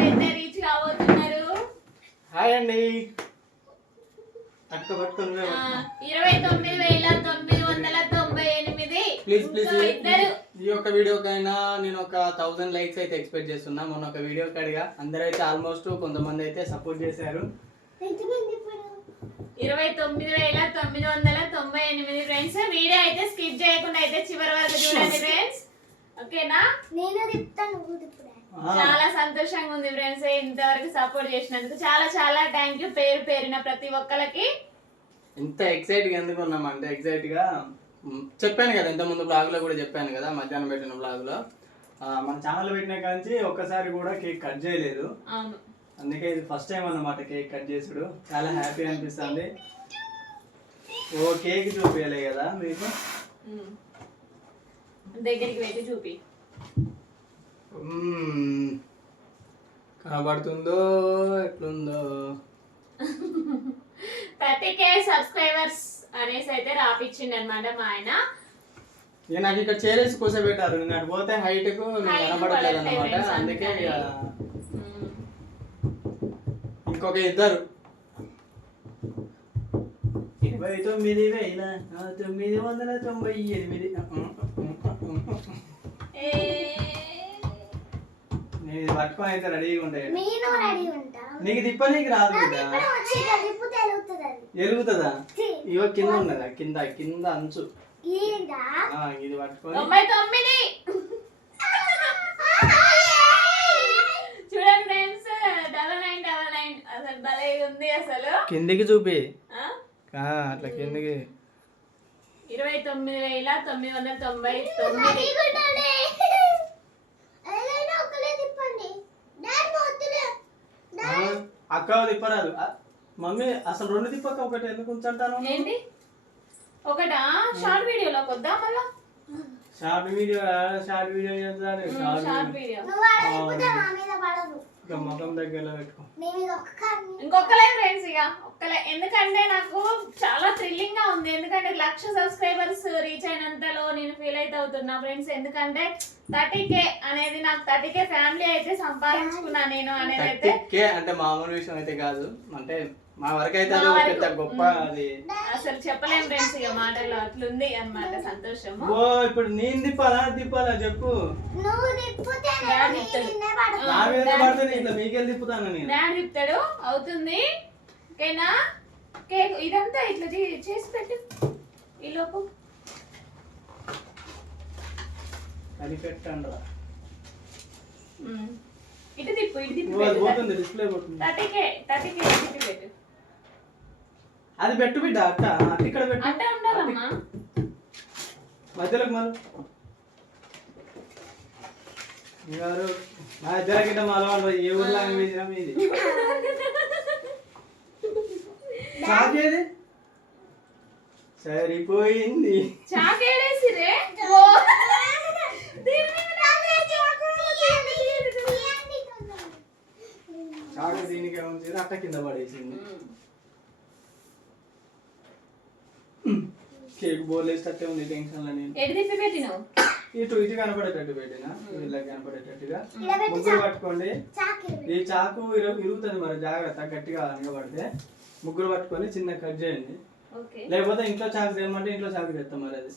అయితే రీచ్ కాబోతున్నారు? హాయ్ అండి. ఇరవై తొమ్మిది వేల తొమ్మిది వందల తొంభై ఎనిమిది. ప్లీజ్ ప్లీజ్ ఇంకా ఇద్దరు. ఈ యొక్క వీడియోకైనా నేను ఒక థౌసండ్ లైక్స్ అయితే ఎక్స్పెక్ట్ చేస్తున్నా. మొన్న ఒక వీడియో కడిగా. అందరూ అయితే ఆల్మోస్ట్ కొంతమంది అయితే సపోర్ట్ చేశారు. ఇరవై తొమ్మిది వేల తొమ్మిది వందల తొంభై ఎనిమిది ఫ్రెండ్స్ వీడియో అయితే స్కిప్ చేయకుండా అయితే చివరి వరకు చూడండి ఫ్రెండ్స్ ఓకేనా నేను తిప్పుతాను చాలా సంతోషంగా ఉంది ఫ్రెండ్స్ ఇంతవరకు సపోర్ట్ చేసినందుకు. చాలా చాలా థ్యాంక్ యూ పేరు పేరిన ప్రతి ఒక్కరికి ఇంత ఎక్సైట్గా ఎందుకు ఉన్నామంటే ఎగ్జైట్గా చెప్పాను కదా ఇంత ముందు బ్లాగ్లో కూడా చెప్పాను కదా మధ్యాహ్నం పెట్టిన బ్లాగ్లో మన ఛానల్ పెట్టిన కాంచి ఒక్కసారి కూడా కేక్ కట్ చేయలేదు. అందుకే ఇది ఫస్ట్ టైం అన్నమాట కేక్ కట్ చేసుడు. చాలా హ్యాపీ అనిపిస్తుంది. ఓ కేక్ చూపించలే కదా మీకు. దగ్గరికి పెట్టి చూపి. కనబడుతుందో ఎట్లుందో. థర్టీ కే సబ్స్క్రైబర్స్ అనేసి అయితే రాపిచ్చిండు అనమాట మా ఆయన. ఇక నాకు ఇక్కడ చేరేసి కూర్చోబెట్టారు అటు పోతే హైట్కు పడట్లేదు అనమాట అందుకే. ఇంకొక ఇద్దరు. ఇరవై తొమ్మిది వేల తొమ్మిది వందల తొంభై ఎనిమిది. ఇది పట్టుకొని అయితే రెడీగా ఉంటాయి? నేను రెడీ ఉంటా. నీకు తిప్ప నీకు రాదు ఎలుగుతుందా? ఇవో కింద ఉన్నదా? కింద కింద అంచు. ఇది పట్టుకొని. కిందికి చూపి. ఆ? ఆ, అట్లా కిందికి. ఇరవై తొమ్మిది వేల తొమ్మిది వందల తొంభై తొమ్మిది రెడీగుండాలి. ఏదైనా ఒకలే తిప్పండి డాడీ వద్దులే ఆ, అక్క తిప్పరాదు మమ్మీ అసలు రెండు తిప్పక ఒకటి ఎందుకు ఉంచంటాను? ఏంటి? ఒకటా? షార్ట్ వీడియోలోకి వద్దా మళ్ళా? షార్ట్ వీడియో షార్ట్ వీడియో చేస్తాడు షార్ట్ వీడియో. నువ్వు ఆడ తిప్పితే మా మీద పడదు. ఇక పెట్టుకో. కారణం ఇంకొకలే ఫ్రెండ్స్ ఇక. ఒక్కలే. ఎందుకంటే నాకు చాలా థ్రిల్లింగ్గా ఉంది. ఎందుకంటే లక్ష సబ్స్క్రైబర్స్ రీచ్ అయినంతలో నేను ఫీల్ అయితే అవుతున్నా ఫ్రెండ్స్ ఎందుకంటే థర్టీ కే అనేది నాకు థర్టీ కే ఫ్యామిలీ అయితే సంపాదించుకున్నా నేను అనేది అయితే. అంటే మామూలు విషయం అయితే కాదు. అంటే మా వరకు అయితే అది ఒక. పెద్ద గొప్ప అది. అసలు చెప్పలేం ఫ్రెండ్స్ ఇక మాటల్లో అట్లుంది అన్నమాట సంతోషము. ఓ ఇప్పుడు నేను తిప్పాలా తిప్పాలా చెప్పు. నువ్వు తిప్పితే డాడీ నేను తిప్పుతాడు. నిన్నే పడదు నా మీద పడుతుంది ఇట్లా మీకెళ్ళి తిప్పుతాను నేను. డాడీ చెప్తాడు అవుతుంది. ఓకేనా? కేక్ ఇదంతా ఇట్లా చే- చేసి పెట్టు. ఈ లోపు. అది పెట్టండి. ఇటు తిప్పు ఇటు తిప్పి పోతుంది డిస్ప్లే పోతుంది. థర్టీ కే థర్టీ కే తిప్పి పెట్టు. అది పెట్టు బిడ్డ అక్క. అక్క ఇక్కడ పెట్టు. ఉండాలమ్మా. మధ్యలోకి మరి గారు మా ఇద్దరు గిట్ట మా అలవాటు ఏ ఊర్లో వేసినా మీది? సాగేది సరిపోయింది. చాకేడేసి రే. చాకు దీనికి ఏముంది అట్ట కింద పడేసింది. కేక్ బోర్లు వేసేటట్టే ఉంది టెన్షన్ నేను. ఎటు తిప్పి పెట్టినావు? ఇటు ఇటు కనపడేటట్టు పెట్టిన ఇలా కనపడేటట్టుగా ముగ్గురు పట్టుకోండి. చాకి ఈ చాకు ఇరు- ఇరుగుతుంది మరి జాగ్రత్త గట్టిగా అనగబడితే ముగ్గురు పట్టుకొని చిన్న కట్ చేయండి. ఓకే. లేకపోతే ఇంట్లో చాకు తెమ్మంటే ఇంట్లో చాకు తెస్తాం మరి అది.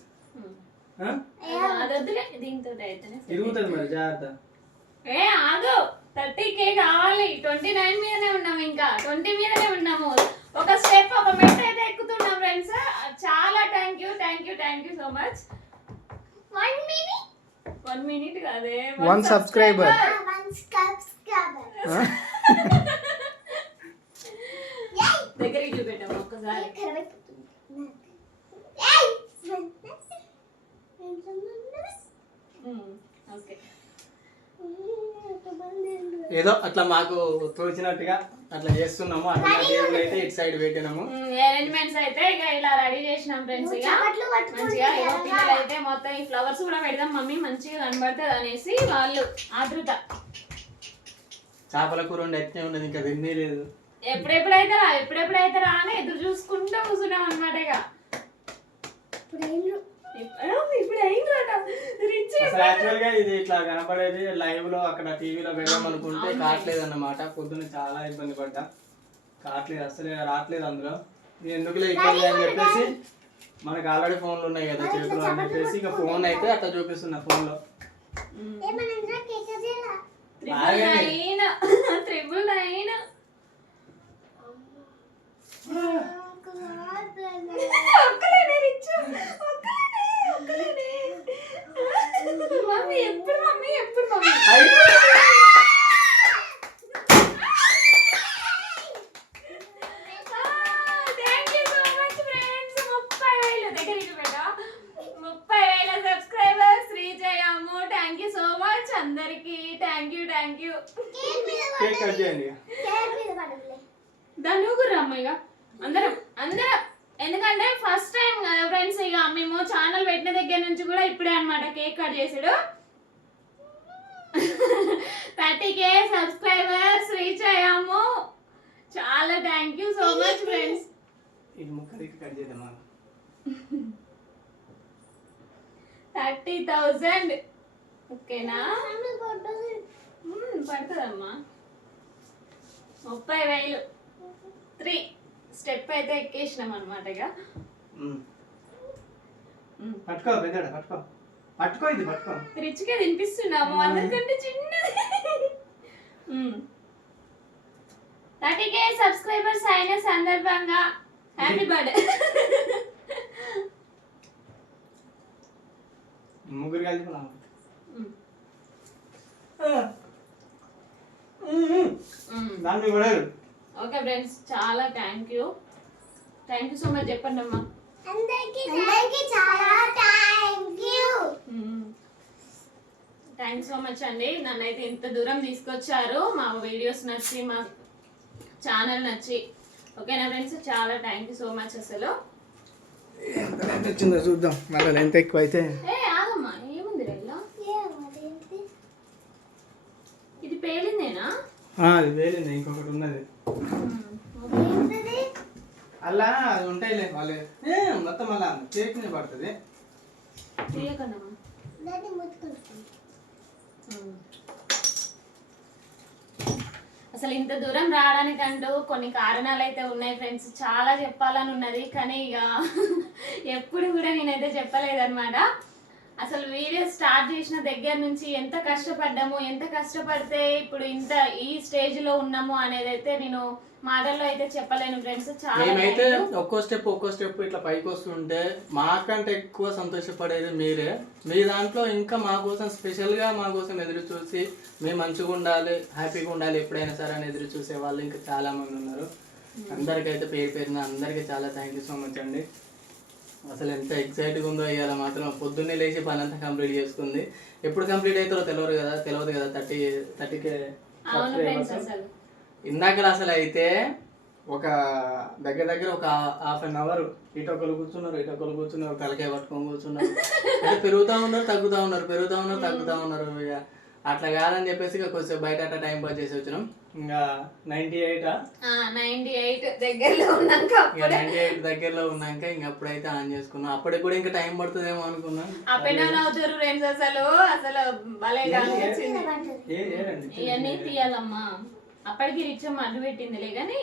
ఇరుగుతుంది మరి జాగ్రత్త. ఏ ఆగు. థర్టీ కే కావాలి. ట్వంటీ నైన్ మీదనే ఉన్నాము ఇంకా. ట్వంటీ మీదనే ఉన్నాము. ఒక స్టెప్ ఒక మెట్ అయితే ఎక్కుతున్నాం ఫ్రెండ్స్. చాలా thank you thank you thank you so much one minute one minute కాదే One subscriber. వన్ సబ్స్క్రైబర్ దగ్గరికి చూపెట్టాము ఒక్కసారి. ఇక్కడ పెట్టుకుంటున్నా. ఏయ్! ఓకే ఏదో అట్లా మాకు తోచినట్టుగా అట్లా చేస్తున్నాము. అట్లా టేబుల్ అయితే ఇటు సైడ్ పెట్టినాము. అరేంజ్మెంట్స్ అయితే ఇక ఇలా రెడీ చేసినాం ఫ్రెండ్స్ ఇక. మంచిగా వెళ్ళాలా? పిల్లలు అయితే మొత్తం ఈ ఫ్లవర్స్ కూడా పెడదాం మమ్మీ మంచిగా కనబడుతుంది అనేసి వాళ్ళు ఆతృత. చేపల కూర ఉండి ఎత్తే ఉన్నది ఇంకా తిండి లేదు. ఎప్పుడెప్పుడైతే రా ఎప్పుడెప్పుడైతే రా అని ఎదురు చూసుకుంటూ కూర్చున్నాం అనమాట ఇక. ఇప్పుడు ఇప్పుడు అయిందట రిచ్ అసలు యాక్చువల్గా ఇది ఇట్లా కనపడేది లైవ్లో అక్కడ టీవీలో పెడదాం అనుకుంటే కావట్లేదు అన్నమాట. పొద్దున్న చాలా ఇబ్బంది పడ్డా. కావట్లేదు అసలు రావట్లేదు అందులో. ఇది ఎందుకులే ఇబ్బంది అని చెప్పేసి మనకి ఆల్రెడీ ఫోన్లు ఉన్నాయి కదా చేతిలో అని చెప్పేసి ఇక ఫోన్ అయితే అట్లా చూపిస్తున్నా ఫోన్లో. త్రిబుల్ నైన్ త్రిబుల్ నైన్ ఒక్కలేనే రిచ్ ఒక్కలేనే ఒక్కలేనే మమ్మీ ఎప్పుడు మమ్మీ ఎప్పుడు mummy thank you so much friends ముప్పై వేలు దగ్గర ఇటు పెట్టా ముప్పై వేల సబ్స్క్రైబర్స్ రీచ్ అయ్యాము థ్యాంక్ యూ సో మచ్ అందరికి thank you thank you cake cut చేయండి. దాన్ని ఊగురు అమ్మాయిగా అందరం అందరం. ఎందుకంటే ఫస్ట్ టైం కదా ఫ్రెండ్స్ ఇక మేము ఛానల్ పెట్టిన దగ్గర నుంచి కూడా ఇప్పుడే అన్నమాట కేక్ కట్ చేసాడు. థర్టీ కే సబ్స్క్రైబర్స్ రీచ్ అయ్యాము. చాలా thank you so much friends ఇది ముక్కలకి కట్ చేద్దామా? Thirty thousand. ఓకేనా? పడుతుందమ్మా. ముప్పై వేలు. త్రీ. స్టెప్ అయితే ఎక్కేసినాం అనమాట ఇక. పట్టుకో పెద్దడా పట్టుకో. పట్టుకో ఇది పట్టుకో. రిచ్గా తినిపిస్తున్నాము అందరికంటే చిన్నది. థర్టీ కే సబ్స్క్రైబర్స్ అయిన సందర్భంగా హ్యాపీ బర్త్డే. ముగ్గురు కలిపి నా దాన్ని కూడా ఓకే ఫ్రెండ్స్ చాలా thank you thank you so much చెప్పండి అమ్మా. అందరికి అందరికి చాలా thank you thanks so much అండి. నన్ను అయితే ఇంత దూరం తీసుకొచ్చారు. మా వీడియోస్ నచ్చి మా ఛానల్ నచ్చి. ఓకేనా ఫ్రెండ్స్? చాలా థ్యాంక్ యూ సో మచ్ అసలు. వచ్చిందో చూద్దాం. మళ్ళీ లెంత్ ఎక్కువ అయితే. ఏముంది రైల్లో ఏమదేంటి ఇది పేలిందేనా? అది వేలింది ఇంకొకటి ఉన్నది. అలా అది ఉంటాయిలే వాళ్ళే. మొత్తం అలా కేక్ మీద పడుతుంది. అసలు ఇంత దూరం రావడానికంటూ కొన్ని కారణాలు అయితే ఉన్నాయి ఫ్రెండ్స్. చాలా చెప్పాలని ఉన్నది కానీ ఇక ఎప్పుడు కూడా నేనైతే చెప్పలేదన్నమాట. అసలు వీడియో స్టార్ట్ చేసిన దగ్గర నుంచి ఎంత కష్టపడ్డాము ఎంత కష్టపడితే ఇప్పుడు ఇంత ఈ స్టేజ్లో ఉన్నాము అనేది అయితే నేను మాటల్లో అయితే చెప్పలేను ఫ్రెండ్స్ చాలా మేమైతే. ఒక్కో స్టెప్ ఒక్కో స్టెప్ ఇట్లా పైకి వస్తుంటే మాకంటే ఎక్కువ సంతోషపడేది మీరే. మీ దాంట్లో ఇంకా మా కోసం స్పెషల్గా మా కోసం ఎదురు చూసి మేము మంచిగా ఉండాలి హ్యాపీగా ఉండాలి ఎప్పుడైనా సరే అని ఎదురు చూసే వాళ్ళు ఇంకా చాలా మంది ఉన్నారు. అందరికైతే పేరు పేరున అందరికీ చాలా థ్యాంక్ యూ సో మచ్ అండి. అసలు ఎంత ఎక్సైట్గా ఉందో ఇవాళ మాత్రం. పొద్దున్నే లేచి పని అంతా కంప్లీట్ చేసుకుంది. ఎప్పుడు కంప్లీట్ అవుతారో తెలియదు కదా తెలియదు కదా థర్టీ థర్టీకే ఇందాక అసలు అయితే ఒక దగ్గర దగ్గర ఒక హాఫ్ అన్ అవర్ ఇటు ఒకరు కూర్చున్నారు ఇటు ఒకరు కూర్చున్నారు తలకాయ పట్టుకొని కూర్చున్నారు. అంటే పెరుగుతా ఉన్నారు తగ్గుతా ఉన్నారు పెరుగుతా ఉన్నారు తగ్గుతా ఉన్నారు ఇక అట్లా కాదని చెప్పేసి ఇక కొంచెం బయట అట్లా టైం పాస్ చేసి వచ్చినాం. ఇంకా నైన్టీ ఎయిట్ నైన్టీ ఎయిట్ దగ్గరలో ఉన్నాక అప్పుడే. నైన్టీ ఎయిట్ దగ్గరలో ఉన్నాక ఇంక అప్పుడైతే ఆన్ చేసుకున్నాం. అప్పటికి కూడా ఇంకా టైం పడుతుందేమో అనుకున్నాం. అప్ అండ్ డౌన్ అవుతారు ఫ్రెండ్స్ అసలు అసలు ఏ ఏరండి ఇవన్నీ తీయాలమ్మా. అప్పటికి రిచ్చమ్మ అడ్డు పెట్టిందిలే కానీ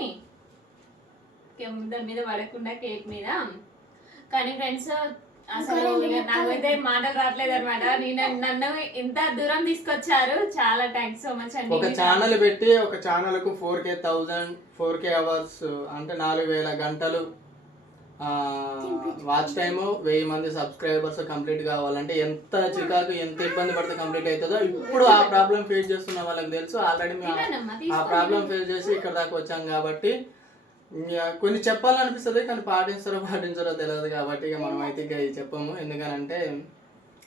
దాని మీద పడకుండా కేక్ మీద. కానీ ఫ్రెండ్స్ అసలు నాకైతే మాటలు రావట్లేదు అనమాట నేను నన్ను ఇంత దూరం తీసుకొచ్చారు. చాలా థ్యాంక్స్ సో మచ్ అండి ఒక ఛానల్ పెట్టి ఒక ఛానల్కు four K thousand four K hours అంటే నాలుగు వేల గంటలు వాచ్ టైమ్ వెయ్యి మంది సబ్స్క్రైబర్స్ కంప్లీట్ కావాలంటే ఎంత చికాకు ఎంత ఇబ్బంది పడితే కంప్లీట్ అవుతుందో ఇప్పుడు ఆ ప్రాబ్లం ఫేస్ చేస్తున్న వాళ్ళకి తెలుసు. ఆల్రెడీ మేము ఆ. ప్రాబ్లం ఫేస్ చేసి ఇక్కడ దాకా వచ్చాం కాబట్టి కొన్ని చెప్పాలనిపిస్తుంది కానీ పాటించారో పాటించారో తెలియదు కాబట్టి ఇక మనం అయితే ఇక చెప్పము. ఎందుకనంటే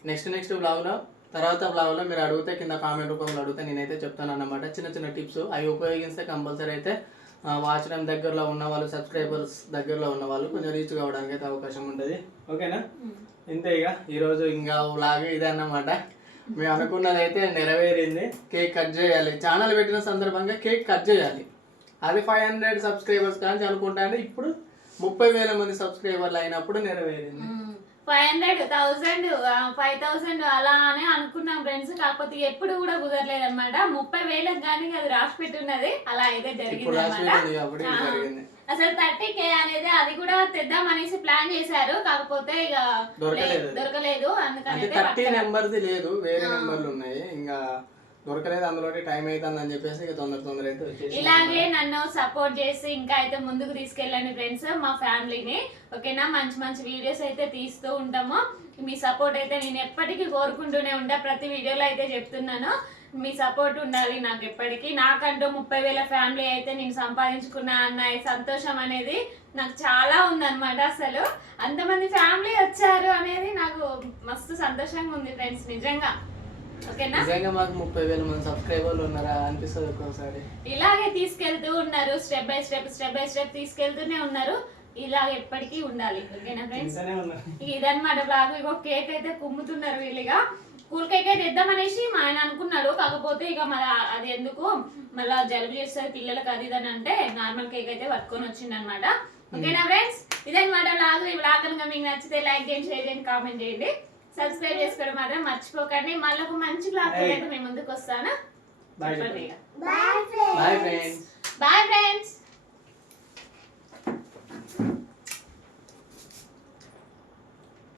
నెక్స్ట్ నెక్స్ట్ బ్లాగ్లో తర్వాత బ్లాగ్లో మీరు అడిగితే కింద కామెంట్ రూపంలో అడిగితే నేనైతే చెప్తాను అన్నమాట. చిన్న చిన్న టిప్స్ అవి ఉపయోగిస్తే కంపల్సరీ అయితే వాచ్ టైం దగ్గరలో ఉన్న వాళ్ళు సబ్స్క్రైబర్స్ దగ్గరలో ఉన్న వాళ్ళు కొంచెం రీచ్ కావడానికి అయితే అవకాశం ఉంటుంది. ఓకేనా? ఇంతే ఇక. ఈరోజు ఇంకా బ్లాగ్ ఇదే అన్నమాట. మేము అనుకున్నది అయితే నెరవేరింది. కేక్ కట్ చేయాలి. ఛానల్ పెట్టిన సందర్భంగా కేక్ కట్ చేయాలి. అది ఫైవ్ హండ్రెడ్ సబ్స్క్రైబర్స్ కానీ అనుకుంటాను. ఇప్పుడు ముప్పై వేల మంది సబ్స్క్రైబర్లు అయినప్పుడు నెరవేరింది. Five hundred thousand five thousand అలా అని అనుకున్నాం ఫ్రెండ్స్ కాకపోతే ఎప్పుడు కూడా కుదరలేదు అనమాట ముప్పై వేలకు కానీ అది రాసి పెట్టున్నది అలా అయితే జరిగింది అనమాట అసలు థర్టీ కే అనేది అది కూడా తెద్దాం అనేసి ప్లాన్ చేశారు. కాకపోతే ఇక దొరకలేదు. అందుకని థర్టీ నెంబర్ది లేదు. వేరే నెంబర్లు ఉన్నాయి. ఇంకా దొరకలేదు అందులో టైం అవుతుంది అని చెప్పేసి ఇక తొందర తొందర అయితే వచ్చేసి ఇలాగే నన్ను సపోర్ట్ చేసి ఇంకా అయితే ముందుకు తీసుకెళ్ళండి ఫ్రెండ్స్ మా ఫ్యామిలీని ఓకేనా మంచి మంచి వీడియోస్ అయితే తీస్తూ ఉంటాము. మీ సపోర్ట్ అయితే నేను ఎప్పటికీ కోరుకుంటూనే ఉంటా. ప్రతి వీడియోలో అయితే చెప్తున్నాను మీ సపోర్ట్ ఉండాలి నాకు ఎప్పటికీ. నాకంటూ ముప్పై వేల ఫ్యామిలీ అయితే నేను సంపాదించుకున్నా అన్న సంతోషం అనేది నాకు చాలా ఉందన్నమాట అసలు. అంతమంది ఫ్యామిలీ వచ్చారు అనేది నాకు మస్తు సంతోషంగా ఉంది ఫ్రెండ్స్ నిజంగా. నిజంగా మాకు ముప్పై వేల మంది సబ్స్క్రైబర్లు ఉన్నారా? అనిపిస్తుంది ఒక్కోసారి. ఇలాగే తీసుకెళ్తూ ఉన్నారు. Step by step step by step తీసుకెళ్తూనే ఉన్నారు. ఇలాగ ఎప్పటికీ ఉండాలి. ఓకేనా ఫ్రెండ్స్ ఇదన్నమాట బ్లాగ్ ఇగో కేక్ అయితే కుమ్ముతున్నారు వీళ్ళుగా. కూల్ కేక్ అయితే ఇద్దామనేసి మా ఆయన అనుకున్నాడు. కాకపోతే ఇక మరి అది ఎందుకు? మళ్ళా జలుబు చేస్తారు పిల్లలకి అది ఇది అని అంటే నార్మల్ కేక్ అయితే పట్టుకొని వచ్చింది అనమాట ఓకేనా ఫ్రెండ్స్ ఇదన్నమాట బ్లాగ్ ఈ బ్లాగ్ కనుక మీకు నచ్చితే లైక్ చేయండి షేర్ చేయండి కామెంట్ చేయండి. సబ్స్క్రైబ్ చేసుకోవడం మాత్రం మర్చిపోకండి. మళ్ళీ ఒక మంచి బ్లాగ్ అయితే మేము ముందుకు వస్తాను? Bye friends bye friends